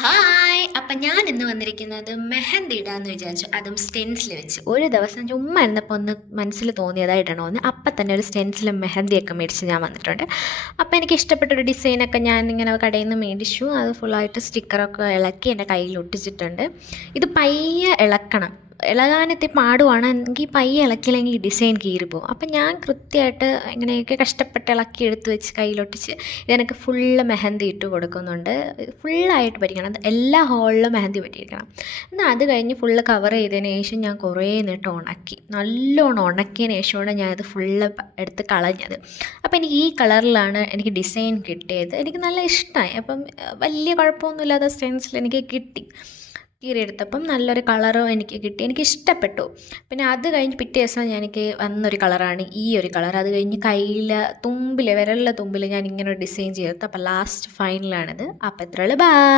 Hi! അപ്പം ഞാൻ ഇന്ന് വന്നിരിക്കുന്നത് മെഹന്തി ഇടാന്ന് വിചാരിച്ചു. അതും സ്റ്റെൻസിൽ വെച്ച്. ഒരു ദിവസം ചുമ്മാ ഇരുന്നപ്പോൾ ഒന്ന് മനസ്സിൽ തോന്നിയതായിടണമെന്ന്. അപ്പം തന്നെ ഒരു സ്റ്റെൻസിലും മെഹന്തിയൊക്കെ മേടിച്ച് ഞാൻ വന്നിട്ടുണ്ട്. അപ്പോൾ എനിക്ക് ഇഷ്ടപ്പെട്ടൊരു ഡിസൈനൊക്കെ ഞാൻ ഇങ്ങനെ കടയിൽ നിന്ന് മേടിച്ചു. അത് ഫുള്ളായിട്ട് സ്റ്റിക്കറൊക്കെ ഇളക്കി എൻ്റെ കയ്യിൽ ഒട്ടിച്ചിട്ടുണ്ട്. ഇത് പയ്യെ ഇളക്കണം. ഇളകാനത്തി പാടുവാണെങ്കിൽ പയ്യെ ഇളക്കിയില്ലെങ്കിൽ ഈ ഡിസൈൻ കീറിപ്പോവും. അപ്പം ഞാൻ കൃത്യമായിട്ട് ഇങ്ങനെയൊക്കെ കഷ്ടപ്പെട്ട് ഇളക്കി എടുത്ത് വെച്ച് കയ്യിലൊട്ടിച്ച് ഇതിനൊക്കെ ഫുള്ള് മെഹന്തി ഇട്ട് കൊടുക്കുന്നുണ്ട്. ഫുള്ളായിട്ട് പറ്റിക്കണം, എല്ലാ ഹോളിലും മെഹന്തി പറ്റിയിരിക്കണം. എന്നാൽ അത് കഴിഞ്ഞ് ഫുള്ള് കവർ ചെയ്തതിന് ശേഷം ഞാൻ കുറേ നേരം ഉണക്കി, നല്ലോണം ഉണക്കിയതിന് ശേഷമാണ് ഞാനത് ഫുള്ള് എടുത്ത് കളഞ്ഞത്. അപ്പോൾ എനിക്ക് ഈ കളറിലാണ് എനിക്ക് ഡിസൈൻ കിട്ടിയത്. എനിക്ക് നല്ല ഇഷ്ടമായി. അപ്പം വലിയ കുഴപ്പമൊന്നുമില്ലാതെ സ്റ്റെൻസിൽ എനിക്ക് കിട്ടി. കീറിയെടുത്തപ്പം നല്ലൊരു കളറും എനിക്ക് കിട്ടി, എനിക്ക് ഇഷ്ടപ്പെട്ടു. പിന്നെ അത് കഴിഞ്ഞ് പിറ്റേ ദിവസം എനിക്ക് വന്നൊരു കളറാണ് ഈ ഒരു കളർ. അത് കഴിഞ്ഞ് കയ്യിൽ തുമ്പിൽ, വിരലിലെ തുമ്പിൽ ഞാൻ ഇങ്ങനെ ഒരു ഡിസൈൻ ചെയ്തെടുത്തു. അപ്പോൾ ലാസ്റ്റ് ഫൈനലാണിത്. അപ്പോൾ ഇത്രയുള്ളൂ. ബൈ.